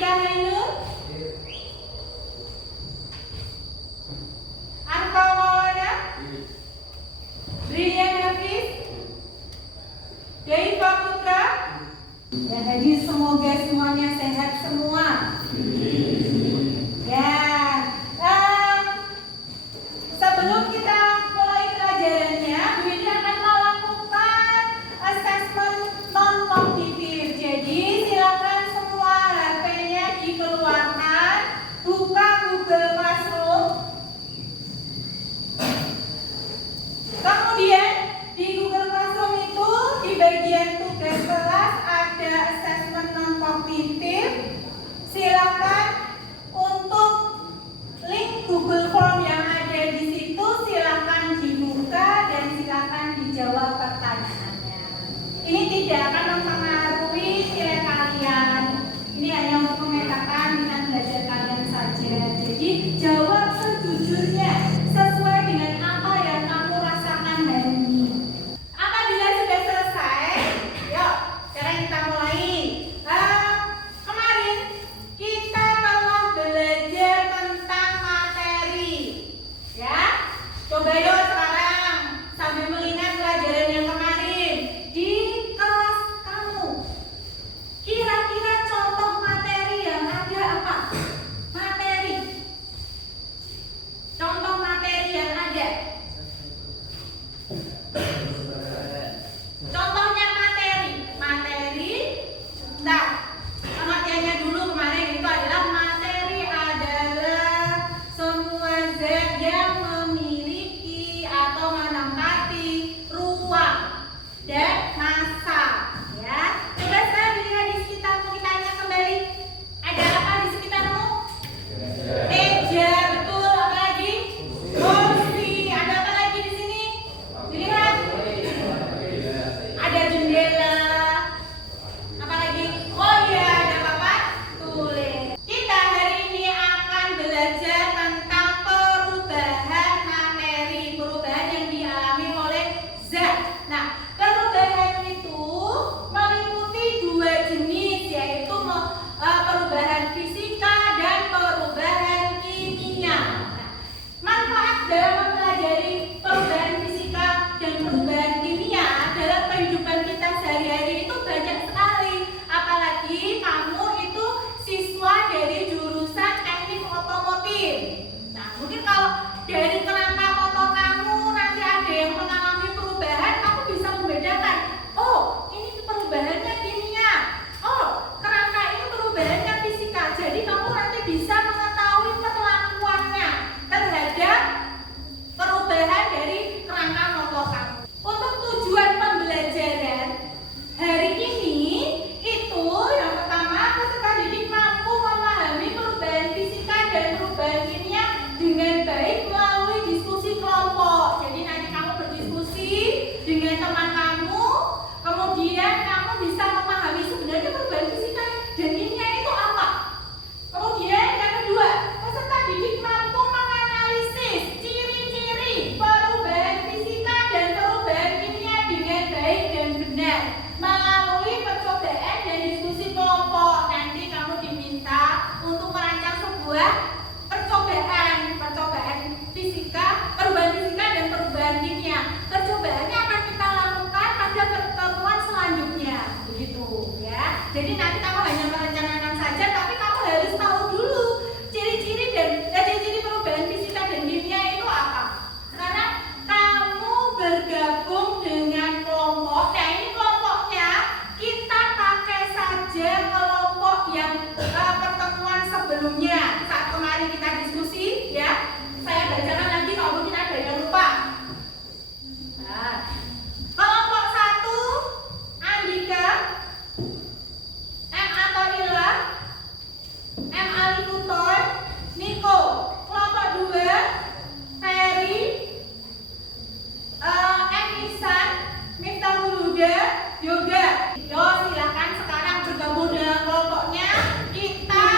Andika Ainur, Anka Maulana, Brian Hafiz, Deiva Putra, dan hadir semoga semuanya sehat semua. Ya, sebelum kita mulai pelajarannya, Bu Widi akan melakukan assessment non-kognitif. Jadi silakan semua HP-nya dikeluarkan, buka Google Classroom. Kemudian di Google Classroom itu di bagian tugas kelas ada assessment non-kognitif. Silakan untuk link Google Form yang ada di situ silakan dibuka dan silakan dijawab pertanyaannya. Ini tidak akan mempengaruhi nilai kalian. Ini hanya untuk memetakan minat belajar kalian saja. Jadi jawab sejujurnya sesuai dengan apa yang kamu rasakan hari ini. Apabila sudah selesai, yuk sekarang kita mulai. Kemarin kita telah belajar tentang materi, ya. Coba yuk sekarang sambil mengingat pelajaran yang kemarin di kelas kamu. Kira-kira contoh materi yang ada apa? Materi. Contoh materi yang ada. Contohnya materi. Nah, pengertiannya dulu kemarin itu adalah materi adalah semua zat yang memiliki atau menempati ruang dan massa, ya. Coba sekarang dilihat di sekitarmu, kita tanya kembali. Ada apa di sekitarmu? Meja, betul. Apa lagi? Kursi. Ada apa lagi di sini? Dilihat. Ada jendela. Apa lagi? Oh iya, ada papan tulis. Kita hari ini akan belajar tentang perubahan materi, perubahan yang dialami oleh zat. Nah, perubahan itu meliputi dua jenis, yaitu perubahan fisika dan perubahan kimia. Nah, manfaat dalam mempelajari perubahan fisika dan perubahan kimia dalam kehidupan kita sehari-hari itu banyak sekali. Apalagi kamu itu siswa dari jurusan teknik otomotif. Nah, mungkin kalau dari kerangka motor kamu nanti ada yang mengalami perubahan, kamu bisa membedakan. Oh, ini perubahannya kimia. Oh, kerangka ini perubahannya fisika. Jadi kamu nanti bisa mengetahui perlakuannya terhadap perubahan dari kerangka motor kamu. Untuk tujuan pembelajaran hari ini itu yang pertama, peserta didik mampu memahami perubahan fisika dan perubahan kimia dengan baik melalui diskusi kelompok. Jadi nanti kamu berdiskusi dengan teman kamu, kemudian kamu bisa memahami sebenarnya perubahan fisika dan kimia itu apa. Kemudian yang kedua, peserta didik mampu menganalisis ciri-ciri perubahan fisika dan perubahan kimia dengan baik dan benar melalui percobaan dan diskusi kelompok. Nanti kamu diminta untuk merancang sebuah percobaan fisika, perubahan fisika dan perubahan kimia. Percobaannya akan kita lakukan pada pertemuan selanjutnya, begitu ya. Jadi nanti kamu hanya merencanakan saja, tapi kamu harus tahu dulu ciri-ciri perubahan fisika dan kimia itu apa. Sekarang kamu bergabung dengan kelompok. Nah, ini kelompoknya kita pakai saja kelompok yang pertemuan sebelumnya saat kemarin kita diskusi, ya. Saya bacakan lagi kalau mungkin ada yang lupa. Nah, kelompok 1 Andika, M. Atonila, M. Aliputon, Niko. Kelompok 2 Ferry, M. Ihsan, Miftahul Huda, Yoga. Yo, silakan sekarang bergabung dengan kelompoknya. Kita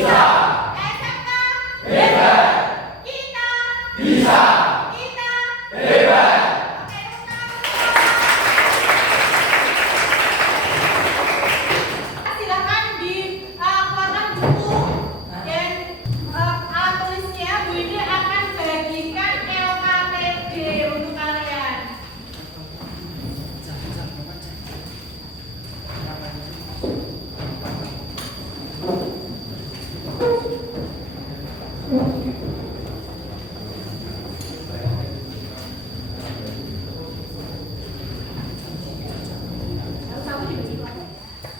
SMK hebat. Kita bisa. Kita hebat. Oke, silakan dikeluarkan buku dan alat tulisnya. Bu ini akan bagikan LKPD untuk kalian.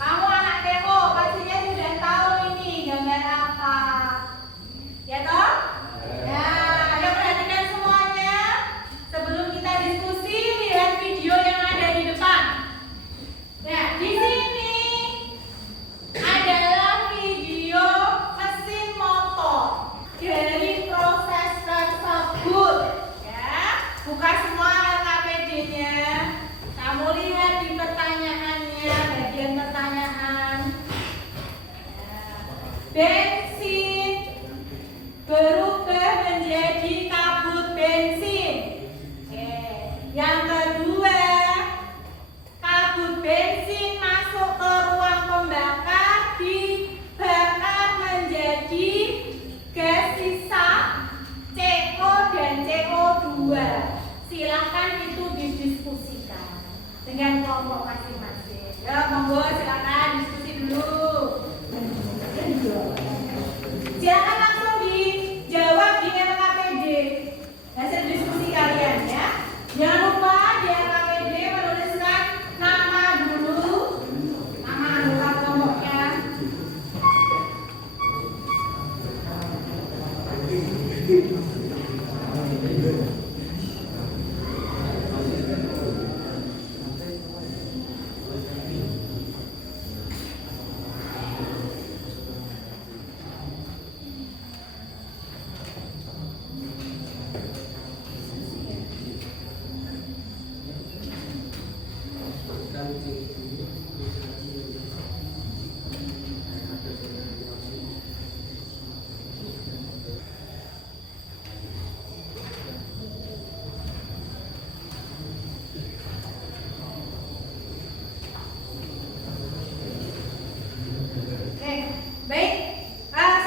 Kamu anak TO pastinya sudah tahu ini gambar apa, ya toh? Ya, ayo perhatikan semuanya. Sebelum kita diskusi, lihat video yang ada di depan. Nah, di sini adalah video mesin motor dari proses tersebut. Ya, buka semua LKPD-nya. Kamu lihat di pertanyaannya, bagian pertanyaan. Bensin berubah menjadi kabut bensin. Oke. Yang kedua, kabut bensin masuk ke ruang pembakar, dibakar menjadi gas sisa CO dan CO2. Silakan itu didiskusikan dengan kelompok masing-masing. Ya, monggo silakan diskusi dulu. Silakan langsung dijawab di LKPD hasil diskusi kalian ya. Jangan lupa di LKPD menuliskan nama dulu, nama anggota kelompoknya. Oke, baik.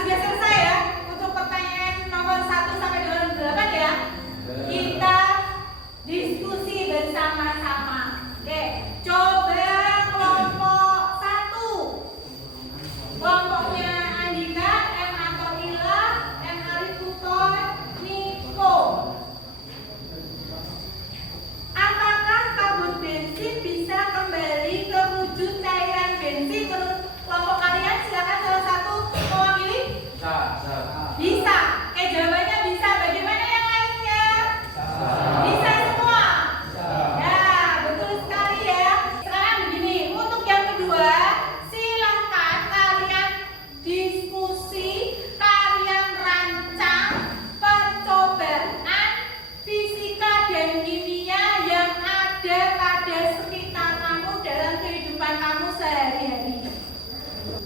Sudah selesai ya untuk pertanyaan nomor 1 sampai dengan 8 ya. Kita diskusi bersama-sama. Oke, coba kelompok 1. Kelompoknya Andika, M. Antonila, M. Arif Putor, Niko. Apakah kabut bensin bisa kembali ke wujud cairan bensin? Menurut kelompok kalian, silakan salah satu mewakili. Bisa. Jawabannya bisa. Bagaimana yang lainnya? Bisa semua. Ya, betul sekali ya. Sekarang begini, untuk yang kedua, silahkan kalian diskusi, kalian rancang percobaan fisika dan kimia yang ada pada sekitar kamu dalam kehidupan kamu sehari-hari.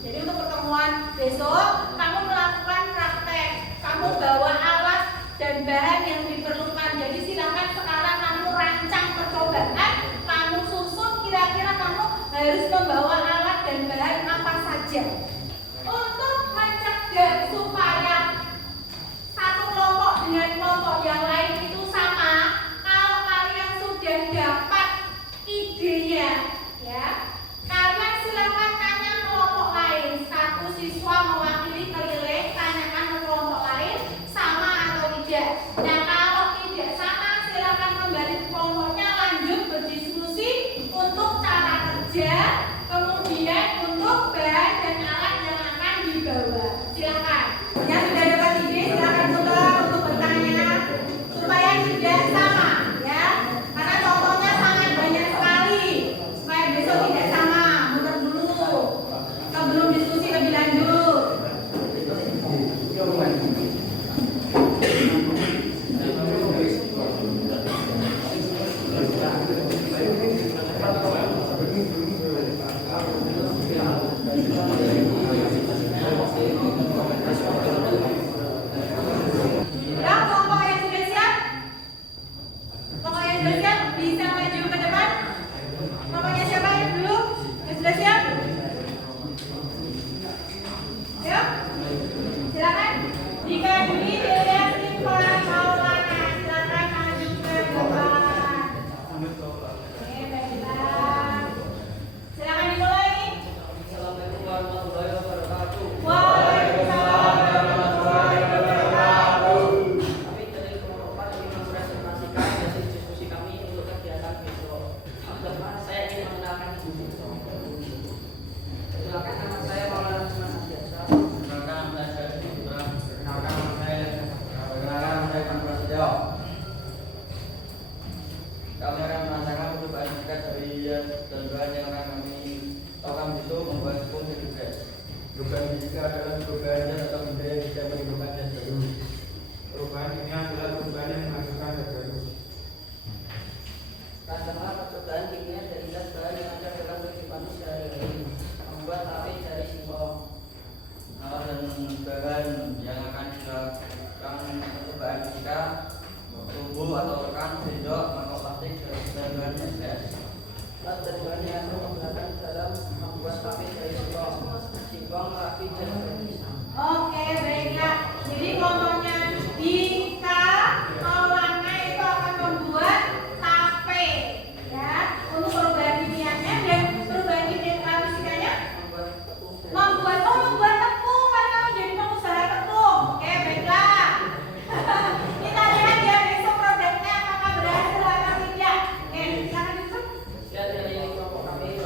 Jadi untuk pertemuan besok, kamu melakukan praktek, kamu bawa alat dan bahan yang diperlukan. Jadi silakan sekarang kamu rancang percobaan, kamu susun kira-kira kamu harus membawa alat dan bahan apa saja. Untuk mencegah supaya satu kelompok dengan kelompok yang lain itu sama, kalau kalian sudah dapat idenya, ya, kalian silakan tanya kelompok lain. Satu siswa mewakili keliling, tanyakan ke kelompok lain sama atau tidak. Nah, kalau tidak sama, silakan kembali ke kelompoknya, lanjut berdiskusi untuk cara kerja, kemudian untuk bahan dan alat yang akan dibawa. Silakan. Yang sudah dapat ide, silakan coba untuk bertanya supaya tidak sama, ya. Karena contohnya sangat banyak sekali. Supaya besok tidak sama, muter dulu sebelum diskusi lebih lanjut. Silakan, nama saya Maulana Usman Adiasa. Perkenalkan nama saya Syarif Putra. Perkenalkan nama saya Ivan Prasetyo. Kami akan merasakan percobaan singkat dari dan bahan yang akan kami itu membuat fungsi tugas. Perubahan fisika adalah perubahan zat atau benda yang bisa menimbulkan zat baru. Perubahan kimia adalah perubahan yang menghasilkan zat baru. Katakanlah percobaan kimia dari zat bahan yang ada dalam kehidupan sehari-hari, membuat api dari singkong. Alat dan bahan yang akan dilakukan percobaan fisika tumbuh atau rekan sendok mangkok plastik dan bahannya gas. Alat dan bahan yang digunakan dalam membuat api dari singkong, api dan berpisah. Oke, baiklah. Jadi contohnya jika pewarna itu akan membuat tape, ya. Untuk perubahan kimianya dan perubahan fisikanya membuat tepung. Kan kamu jadi pengusaha tepung. Oke, baiklah. Kita lihat ya besok produknya apakah berhasil atau tidak. Oke, silakan Yusuf. Ya, dari kelompok kami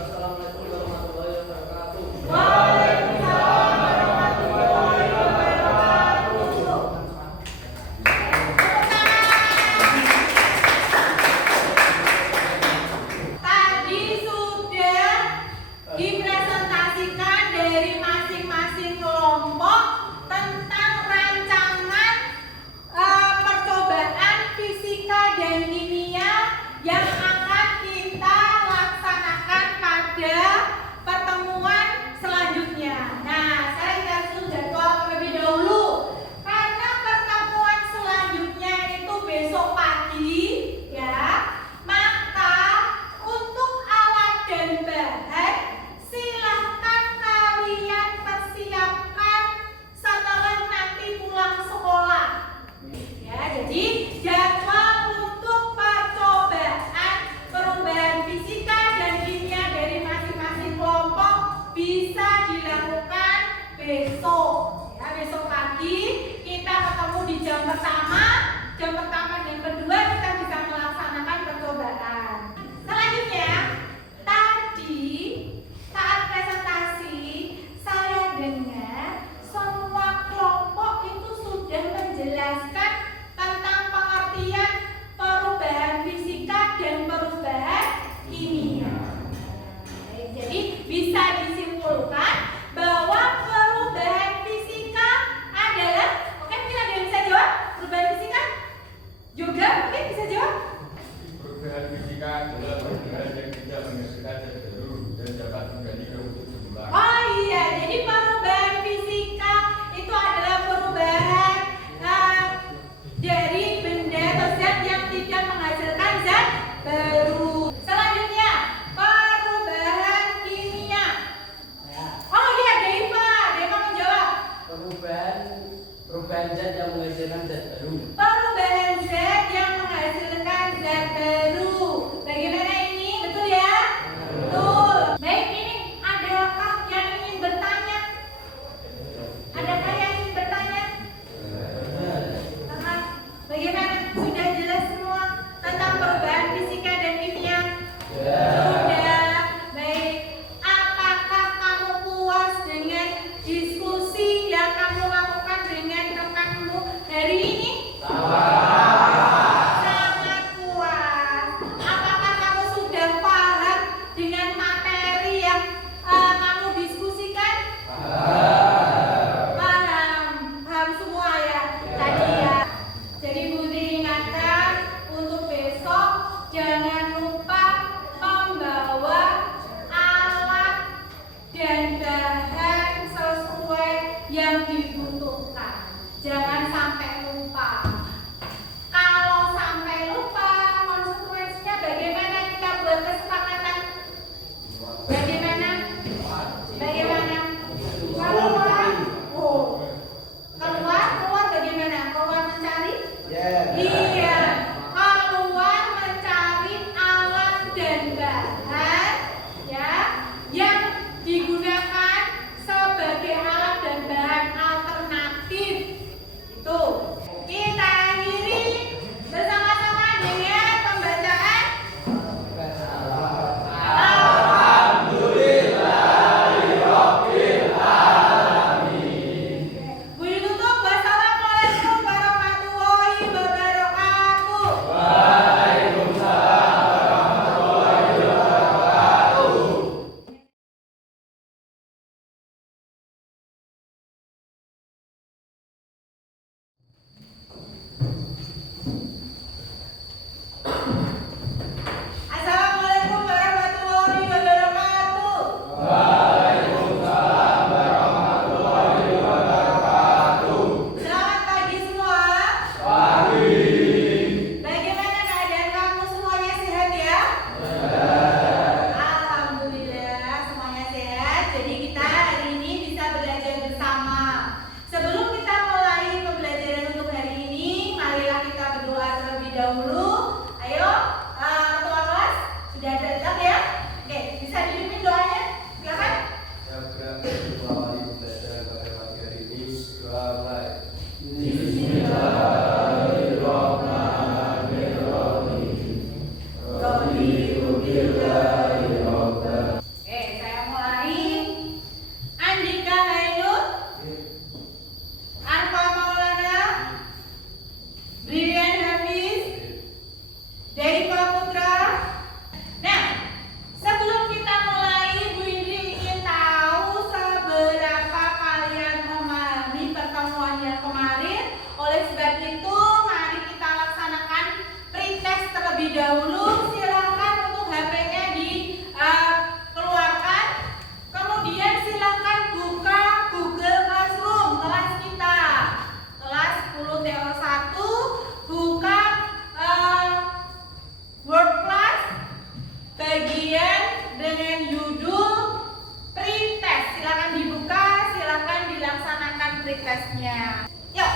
prosesnya. Yuk,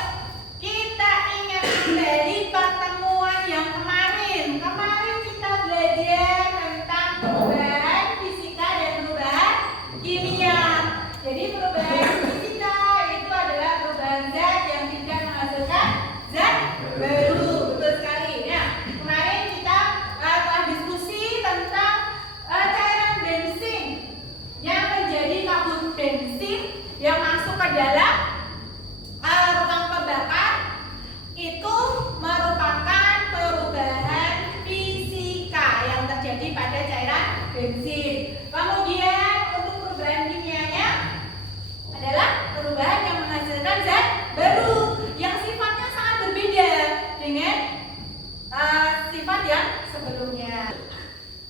kita ingat kembali pertemuan yang kemarin. Kemarin kita belajar tentang perubahan fisika dan perubahan kimia. Jadi perubahan fisika itu adalah perubahan zat yang tidak menghasilkan zat baru. Betul sekali. Nah, kemarin kita telah diskusi tentang cairan bensin yang menjadi kabut bensin yang masuk ke dalam ruang pembakar. Itu merupakan perubahan fisika yang terjadi pada cairan bensin. Kemudian untuk perubahan kimianya adalah perubahan yang menghasilkan zat baru yang sifatnya sangat berbeda dengan sifat yang sebelumnya.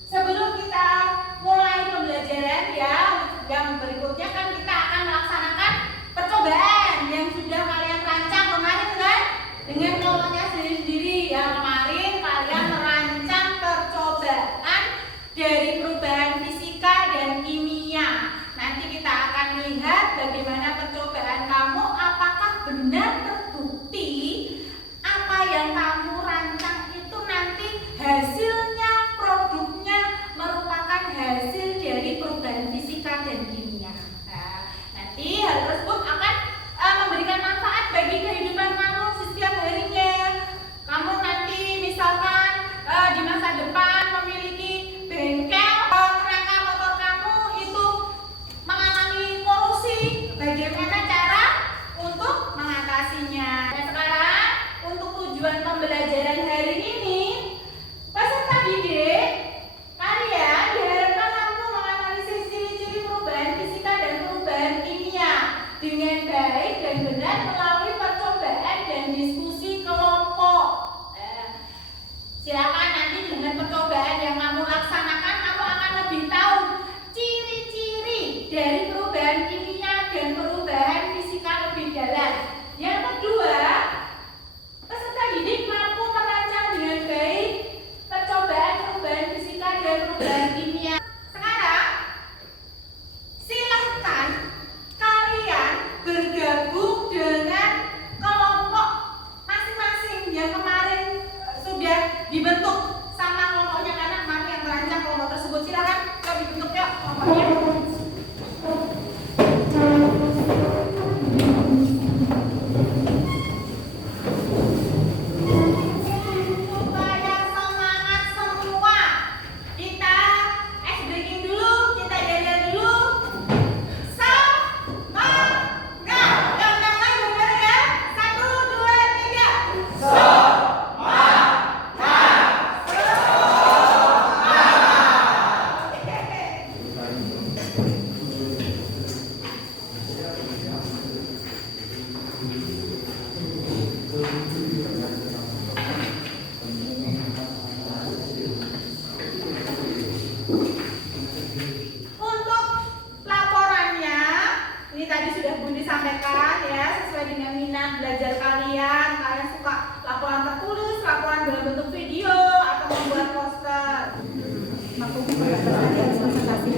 Sebelum kita mulai pembelajaran yang berikutnya kan kita akan melaksanakan percobaan yang sudah kalian rancang kemarin kan dengan kelompoknya sendiri-sendiri. Yang kemarin kalian merancang percobaan dari perubahan fisika dan kimia. Nanti kita akan lihat bagaimana percobaan kamu, apakah benar terbukti apa yang kamu rancang itu nanti hasilnya, produknya merupakan hasil dari perubahan fisika dan kimia. Nah, nanti hal tersebut akan memberikan manfaat bagi kehidupan kamu setiap harinya. Kamu nanti misalkan di masa depan memiliki bengkel, kerangka motor kamu itu mengalami korosi, bagaimana cara untuk mengatasinya. Dan sekarang untuk tujuan pembelajaran hari ini, peserta didik kalian diharapkan mampu menganalisis ciri-ciri perubahan fisika dan perubahan kimia dengan baik dan benar melalui percobaan dan diskusi kelompok. Silakan nanti dengan percobaan yang kamu laksanakan, kamu akan lebih tahu ciri-ciri dari perubahan kimia dan perubahan fisika lebih dalam. Yang kedua, peserta didik mampu merancang dengan baik percobaan perubahan fisika dan perubahan kimia. Sekarang, silahkan kalian bergabung dengan kelompok masing-masing yang kemarin sudah dibentuk sama kelompoknya, karena kemarin yang merancang kelompok tersebut. Silahkan kalau dibentuk ya kelompoknya. Supaya semangat semua, kita ice breaking dulu, kita jalan dulu. Semangat! Yang lain benar ya? 1, 2, 3. Untuk laporannya, ini tadi sudah Bunda sampaikan ya, sesuai dengan minat belajar kalian. Kalian suka laporan tertulis, laporan dalam bentuk video, atau membuat poster. Aku harus presentasi.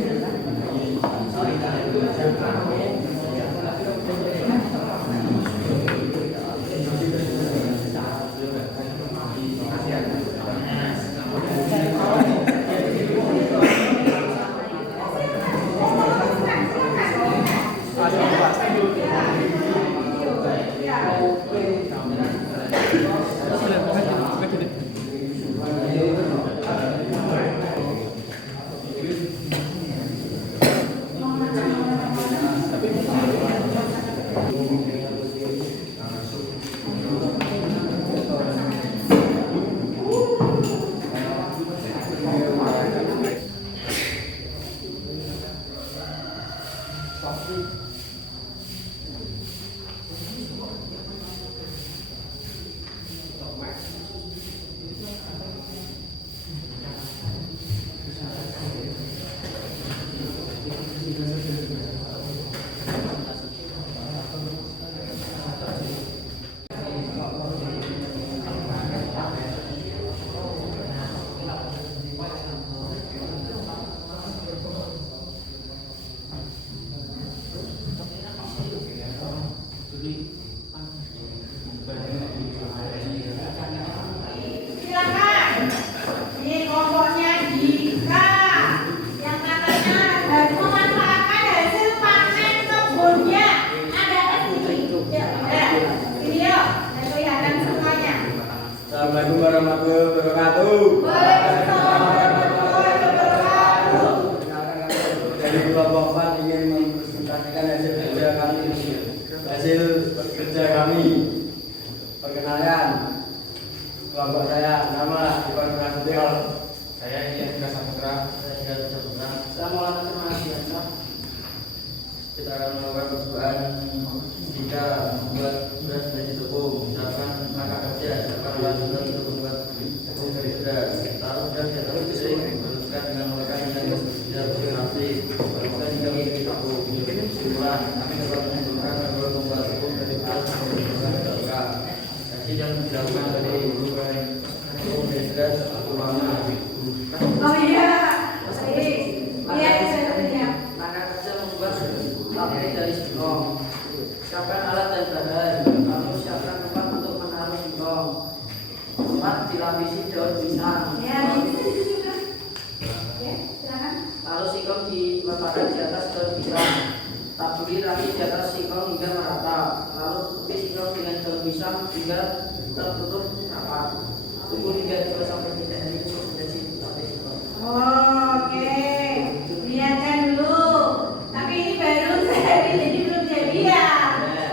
dari kelompok 4 ingin mempresentasikan hasil kerja kami. Perkenalkan, kelompok saya, nama Iwan Prasetyo. Saya Ilya Saputra. Saya Ilya Saputra. Saya Maulana Termasya. Kita akan melakukan percobaan jika membuat beras menjadi tepung, misalkan angka kerja, misalkan lanjutan untuk membuat tepung dari beras. Taruh beras di atas piring, teruskan dengan melekan hingga tidak berarti. Teruskan hingga menjadi tepung. Kesimpulan, kami dapat menentukan bahwa membuat tepung dari beras menggunakan beras. Hasil yang dilakukan dari bukan tepung dari beras umpama. Oh iya, baik. Iya, saya punya. Langkah kerja membuat tape dari singkong. Siapkan alat dan bahan, lalu siapkan tempat untuk menaruh singkong. Tempat dilapisi daun pisang. Ya, itu juga. Ya, silakan. Lalu singkong diletakkan di atas daun pisang. Taburi ragi di atas singkong hingga merata. Lalu tutupi singkong dengan daun pisang hingga tertutup rapat. Tunggu hingga 2 sampai 3 hari untuk menjadi tape singkong. Oke, lihatkan dulu. Tapi ini baru jadi belum jadi ya.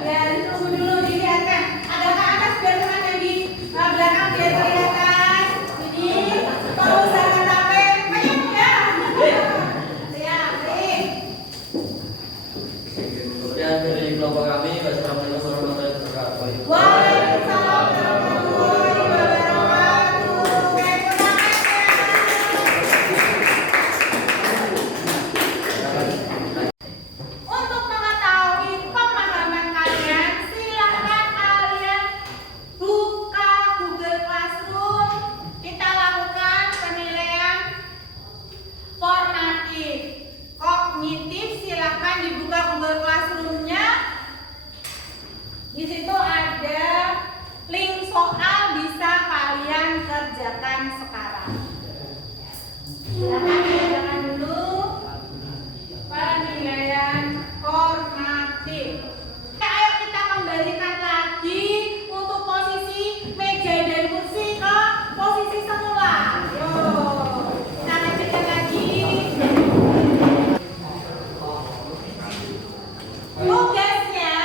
Ya, tunggu dulu dilihatkan. Ada ke atas biar teman di belakang biar kelihatan. Ini kalau usaha tape banyak ya. Siap, baik. Kemudian dari kelompok kami, wassalamualaikum warahmatullahi wabarakatuh. Waalaikumsalam warahmatullahi wabarakatuh. Untuk mengetahui pemahaman kalian, silakan kalian buka Google Classroom. Kita lakukan penilaian formatif. Kognitif silakan dibuka Google Classroom-nya. Di situ ada link soal bisa kalian kerjakan sekarang. Silakan kerjakan dulu penilaian formatif. Ayo kita kembalikan lagi untuk posisi meja dan kursi ke posisi semula. Yo, kita lanjutkan lagi. Tugasnya,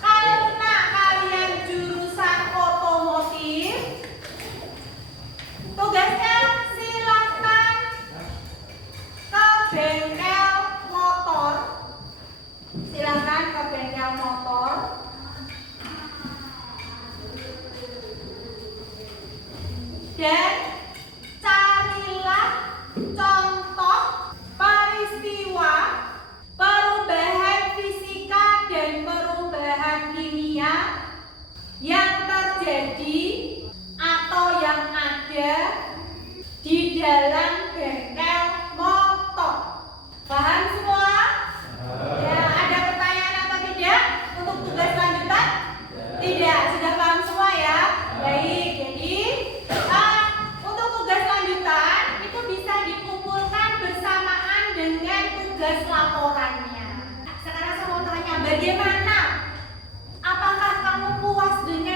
karena kalian jurusan otomotif, tugasnya silakan ke bengkel motor. Silakan ke bengkel motor. Dan carilah contoh peristiwa perubahan fisika dan perubahan kimia yang terjadi atau yang ada di dalam bengkel motor. Paham semua? Ya, ada pertanyaan atau tidak untuk tugas lanjutan? Tidak, sudah paham semua ya? Baik, jadi untuk tugas lanjutan itu bisa dikumpulkan bersamaan dengan tugas laporannya. Sekarang saya mau tanya, bagaimana? Apakah kamu puas dengan